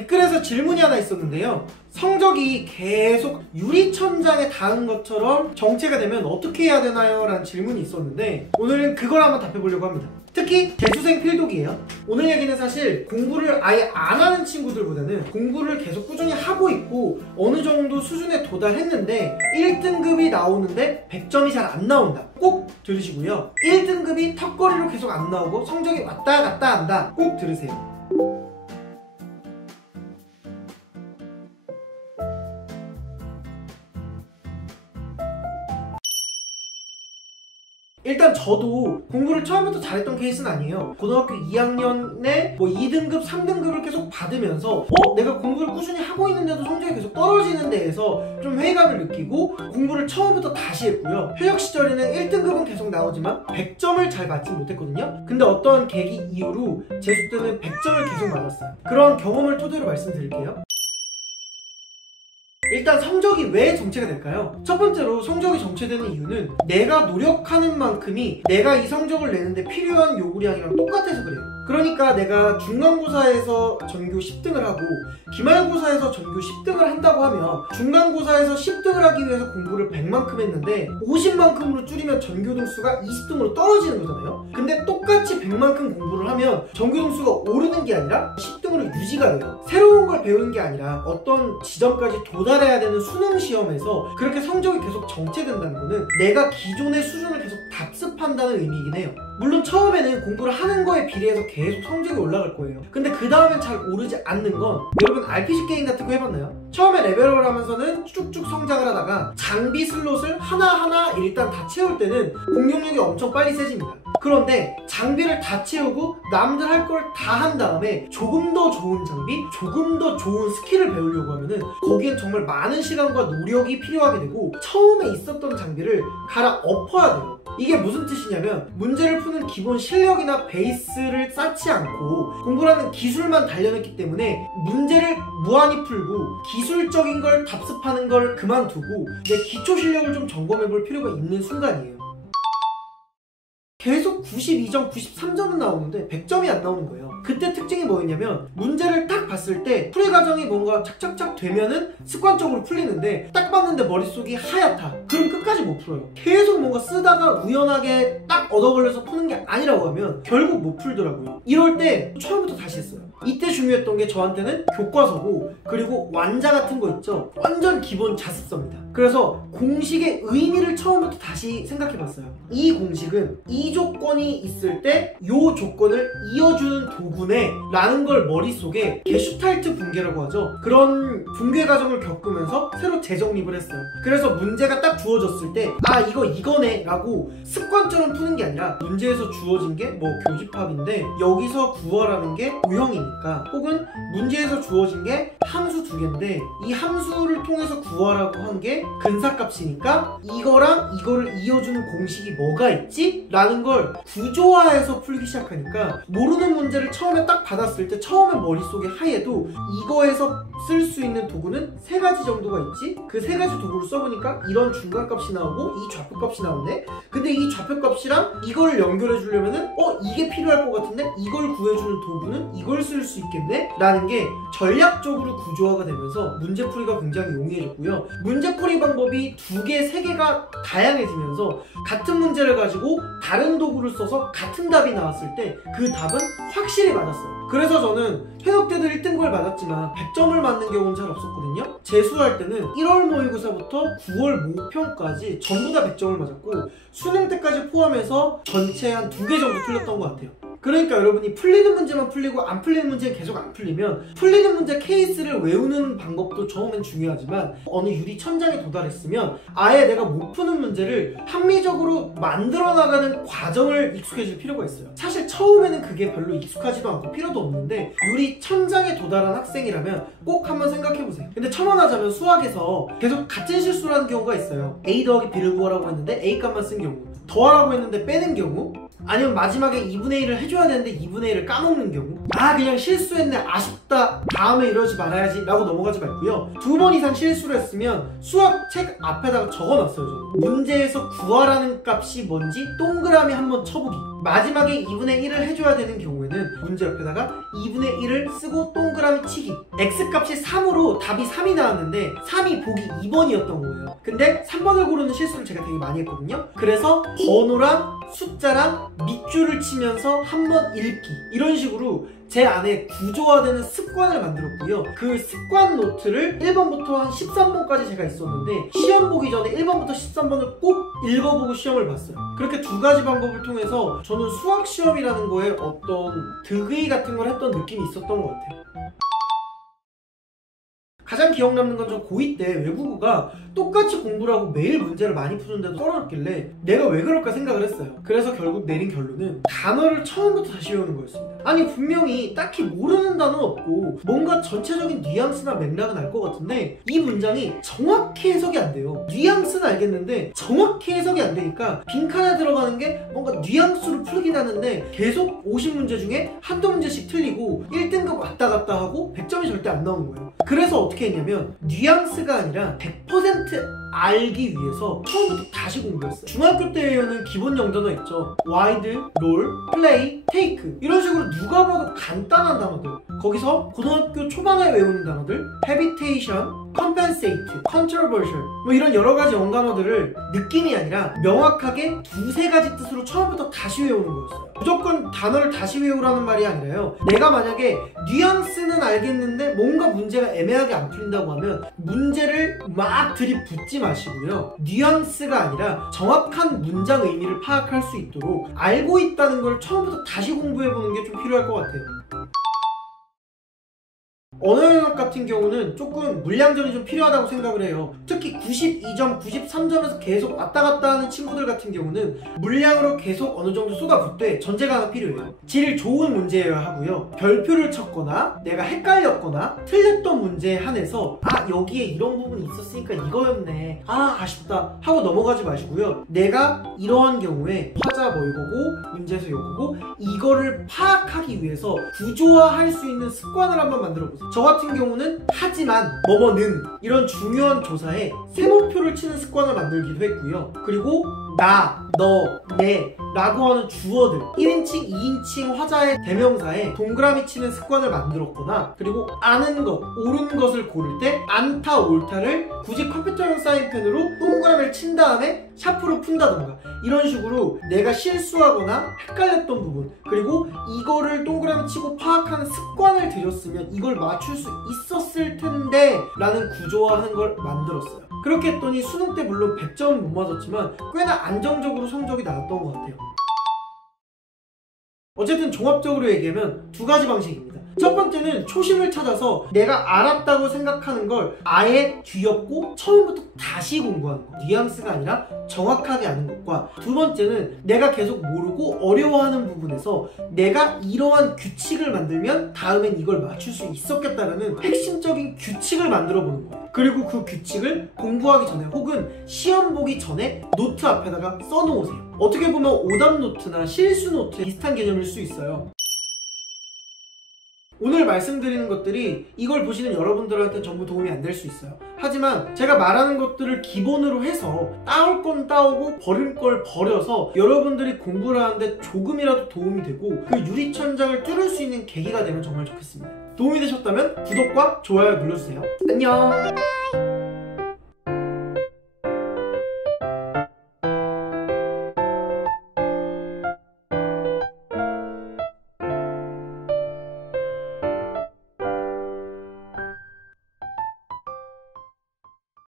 댓글에서 질문이 하나 있었는데요. 성적이 계속 유리천장에 닿은 것처럼 정체가 되면 어떻게 해야 되나요? 라는 질문이 있었는데 오늘은 그걸 한번 답해보려고 합니다. 특히 재수생 필독이에요. 오늘 얘기는 사실 공부를 아예 안 하는 친구들보다는 공부를 계속 꾸준히 하고 있고 어느 정도 수준에 도달했는데 1등급이 나오는데 100점이 잘 안 나온다. 꼭 들으시고요. 1등급이 턱걸이로 계속 안 나오고 성적이 왔다 갔다 한다. 꼭 들으세요. 일단 저도 공부를 처음부터 잘했던 케이스는 아니에요. 고등학교 2학년에 뭐 2등급, 3등급을 계속 받으면서 내가 공부를 꾸준히 하고 있는데도 성적이 계속 떨어지는 데에서 좀 회의감을 느끼고 공부를 처음부터 다시 했고요. 현역 시절에는 1등급은 계속 나오지만 100점을 잘 맞지 못했거든요. 근데 어떤 계기 이후로 재수 때는 100점을 계속 맞았어요. 그런 경험을 토대로 말씀드릴게요. 일단 성적이 왜 정체가 될까요? 첫 번째로 성적이 정체되는 이유는 내가 노력하는 만큼이 내가 이 성적을 내는데 필요한 요구량이랑 똑같아서 그래요. 그러니까 내가 중간고사에서 전교 10등을 하고 기말고사에서 전교 10등을 한다고 하면 중간고사에서 10등을 하기 위해서 공부를 100만큼 했는데 50만큼으로 줄이면 전교 등수가 20등으로 떨어지는 거잖아요. 근데 똑같이 100만큼 공부를 하면 전교 등수가 오르는 게 아니라 10등으로 유지가 돼요. 새로운 걸 배우는 게 아니라 어떤 지점까지 도달해야 되는 수능 시험에서 그렇게 성적이 계속 정체된다는 거는 내가 기존의 수준을 계속 답습한다는 의미이긴 해요. 물론 처음에는 공부를 하는 거에 비례해서 계속 성적이 올라갈 거예요. 근데 그 다음엔 잘 오르지 않는 건 여러분 RPG 게임 같은 거 해봤나요? 처음에 레벨업을 하면서는 쭉쭉 성장을 하다가 장비 슬롯을 하나하나 일단 다 채울 때는 공격력이 엄청 빨리 세집니다. 그런데 장비를 다 채우고 남들 할 걸 다 한 다음에 조금 더 좋은 장비, 조금 더 좋은 스킬을 배우려고 하면은 거기엔 정말 많은 시간과 노력이 필요하게 되고 처음에 있었던 장비를 갈아엎어야 돼요. 이게 무슨 뜻이냐면 문제를 푸는 기본 실력이나 베이스를 쌓지 않고 공부라는 기술만 단련했기 때문에 문제를 무한히 풀고 기술적인 걸 답습하는 걸 그만두고 내 기초 실력을 좀 점검해 볼 필요가 있는 순간이에요. 계속 92점, 93점은 나오는데 100점이 안 나오는 거예요. 그때 특징이 뭐였냐면 문제를 딱 봤을 때 풀이 과정이 뭔가 착착착 되면은 습관적으로 풀리는데 딱 봤는데 머릿속이 하얗다. 그럼 끝까지 못 풀어요. 계속 뭔가 쓰다가 우연하게 딱 얻어 걸려서 푸는 게 아니라고 하면 결국 못 풀더라고요. 이럴 때 처음부터 다시 했어요. 이때 중요했던 게 저한테는 교과서고 그리고 완자 같은 거 있죠? 완전 기본 자습서입니다. 그래서 공식의 의미를 처음부터 다시 생각해봤어요. 이 공식은 이 조건이 있을 때 이 조건을 이어주는 도구네 라는 걸 머릿속에 게슈탈트 붕괴라고 하죠. 그런 붕괴 과정을 겪으면서 새로 재정립을 했어요. 그래서 문제가 딱 주어졌을 때 아 이거네 라고 습관처럼 푸는 게 아니라 문제에서 주어진 게 뭐 교집합인데 여기서 구하라는 게 오형이니까 혹은 문제에서 주어진 게 함수 두 개인데 이 함수를 통해서 구하라고 한 게 근사값이니까 이거랑 이거를 이어주는 공식이 뭐가 있지? 라는 걸 구조화해서 풀기 시작하니까 모르는 문제를 처음에 딱 받았을 때 처음에 머릿속에 하얘도 이거에서 쓸 수 있는 도구는 3가지 정도가 있지? 그 3가지 도구를 써보니까 이런 중간값이 나오고 이 좌표값이 나오네? 근데 이 좌표값이랑 이거를 연결해 주려면은 이게 필요할 것 같은데 이걸 구해주는 도구는 이걸 쓸 수 있겠네? 라는 게 전략적으로 구조화가 되면서 문제풀이가 굉장히 용이해졌고요. 문제풀이 방법이 2개, 3개가 다양해지면서 같은 문제를 가지고 다른 도구를 써서 같은 답이 나왔을 때 그 답은 확실히 맞았어요. 그래서 저는 현역 때도 1등급을 맞았지만 100점을 맞는 경우는 잘 없었거든요. 재수할 때는 1월 모의고사부터 9월 모평까지 전부 다 100점을 맞았고 수능 때까지 포함해서 전체 한 2개 정도 틀렸던 것 같아요. 그러니까 여러분이 풀리는 문제만 풀리고 안 풀리는 문제는 계속 안 풀리면 풀리는 문제 케이스를 외우는 방법도 처음엔 중요하지만 어느 유리천장에 도달했으면 아예 내가 못 푸는 문제를 합리적으로 만들어 나가는 과정을 익숙해질 필요가 있어요. 사실 처음에는 그게 별로 익숙하지도 않고 필요도 없는데 유리천장에 도달한 학생이라면 꼭 한번 생각해보세요. 근데 첨언하자면 수학에서 계속 같은 실수를 하는 경우가 있어요. A 더하기 B를 구하라고 했는데 A값만 쓴 경우 더하라고 했는데 빼는 경우, 아니면 마지막에 2분의 1을 해줘야 되는데 2분의 1을 까먹는 경우, 그냥 실수했네 아쉽다 다음에 이러지 말아야지 라고 넘어가지 말고요. 2번 이상 실수를 했으면 수학 책 앞에다가 적어놨어요. 저는 문제에서 구하라는 값이 뭔지 동그라미 한번 쳐보기. 마지막에 2분의 1을 해줘야 되는 경우에는 문제 옆에다가 2분의 1을 쓰고 동그라미 치기. x값이 3으로 답이 3이 나왔는데 3이 보기 2번이었던 거예요. 근데 3번을 고르는 실수를 제가 되게 많이 했거든요. 그래서 번호랑 숫자랑 밑줄을 치면서 한번 읽기, 이런 식으로 제 안에 구조화되는 습관을 만들었고요. 그 습관 노트를 1번부터 한 13번까지 제가 있었는데 시험 보기 전에 1번부터 13번을 꼭 읽어보고 시험을 봤어요. 그렇게 두 가지 방법을 통해서 저는 수학 시험이라는 거에 어떤 득의 같은 걸 했던 느낌이 있었던 것 같아요. 가장 기억 남는 건 저 고2 때 외국어가 똑같이 공부를 하고 매일 문제를 많이 푸는데도 떨어졌길래 내가 왜 그럴까 생각을 했어요. 그래서 결국 내린 결론은 단어를 처음부터 다시 외우는 거였습니다. 아니 분명히 딱히 모르는 단어는 없고 뭔가 전체적인 뉘앙스나 맥락은 알 것 같은데 이 문장이 정확히 해석이 안 돼요. 뉘앙스는 알겠는데 정확히 해석이 안 되니까 빈칸에 들어가는 게 뭔가 뉘앙스로 풀긴 하는데 계속 50문제 중에 한두 문제씩 틀리고 1등급 왔다 갔다 하고 100점이 절대 안 나오는 거예요. 그래서 어떻게 했냐면 뉘앙스가 아니라 100% 알기 위해서 처음부터 다시 공부했어요. 중학교 때 외우는 기본 영단어 있죠. 와이드, 롤, 플레이, 테이크, 이런 식으로 누가 봐도 간단한 단어들. 거기서 고등학교 초반에 외우는 단어들 헤비테이션, 컴펜세이트, 컨트로버셜 뭐 이런 여러가지 영단어들을 느낌이 아니라 명확하게 두세 가지 뜻으로 처음부터 다시 외우는 거였어요. 무조건 단어를 다시 외우라는 말이 아니라요, 내가 만약에 뉘앙스는 알겠는데 뭔가 문제가 애매하게 안 풀린다고 하면 문제를 막 들이붓지 마시고요, 뉘앙스가 아니라 정확한 문장 의미를 파악할 수 있도록 알고 있다는 걸 처음부터 다시 공부해보는 게 좀 필요할 것 같아요. 언어 영역 같은 경우는 조금 물량전이 좀 필요하다고 생각을 해요. 특히 92점, 93점에서 계속 왔다 갔다 하는 친구들 같은 경우는 물량으로 계속 어느 정도 쏟아붓되 전제가 하나 필요해요. 질 좋은 문제여야 하고요. 별표를 쳤거나 내가 헷갈렸거나 틀렸던 문제에 한해서 여기에 이런 부분이 있었으니까 이거였네, 아쉽다 하고 넘어가지 마시고요. 내가 이러한 경우에 화자 뭐 이거고 문제에서 이거고 이거를 파악하기 위해서 구조화할 수 있는 습관을 한번 만들어 보세요. 저 같은 경우는 하지만 뭐뭐는 이런 중요한 조사에 세모표를 치는 습관을 만들기도 했고요. 그리고 나, 너, 내 라고 하는 주어들 1인칭, 2인칭 화자의 대명사에 동그라미 치는 습관을 만들었거나, 그리고 아는 것, 옳은 것을 고를 때 안타, 옳다를 굳이 컴퓨터용 사인펜으로 동그라미를 친 다음에 샤프로 푼다던가, 이런 식으로 내가 실수하거나 헷갈렸던 부분, 그리고 이거를 동그라미 치고 파악하는 습관을 들였으면 이걸 맞출 수 있었을 텐데 라는 구조화하는 걸 만들었어요. 그렇게 했더니 수능 때 물론 100점은 못 맞았지만 꽤나 안정적으로 성적이 나왔던 것 같아요. 어쨌든 종합적으로 얘기하면 두 가지 방식입니다. 첫 번째는 초심을 찾아서 내가 알았다고 생각하는 걸 아예 뒤엎고 처음부터 다시 공부하는 거, 뉘앙스가 아니라 정확하게 아는 것과, 두 번째는 내가 계속 모르고 어려워하는 부분에서 내가 이러한 규칙을 만들면 다음엔 이걸 맞출 수 있었겠다라는 핵심적인 규칙을 만들어 보는 거예요. 그리고 그 규칙을 공부하기 전에 혹은 시험 보기 전에 노트 앞에다가 써놓으세요. 어떻게 보면 오답 노트나 실수 노트 비슷한 개념일 수 있어요. 오늘 말씀드리는 것들이 이걸 보시는 여러분들한테 전부 도움이 안 될 수 있어요. 하지만 제가 말하는 것들을 기본으로 해서 따올 건 따오고 버릴 걸 버려서 여러분들이 공부를 하는데 조금이라도 도움이 되고 그 유리천장을 뚫을 수 있는 계기가 되면 정말 좋겠습니다. 도움이 되셨다면 구독과 좋아요 눌러주세요. 안녕.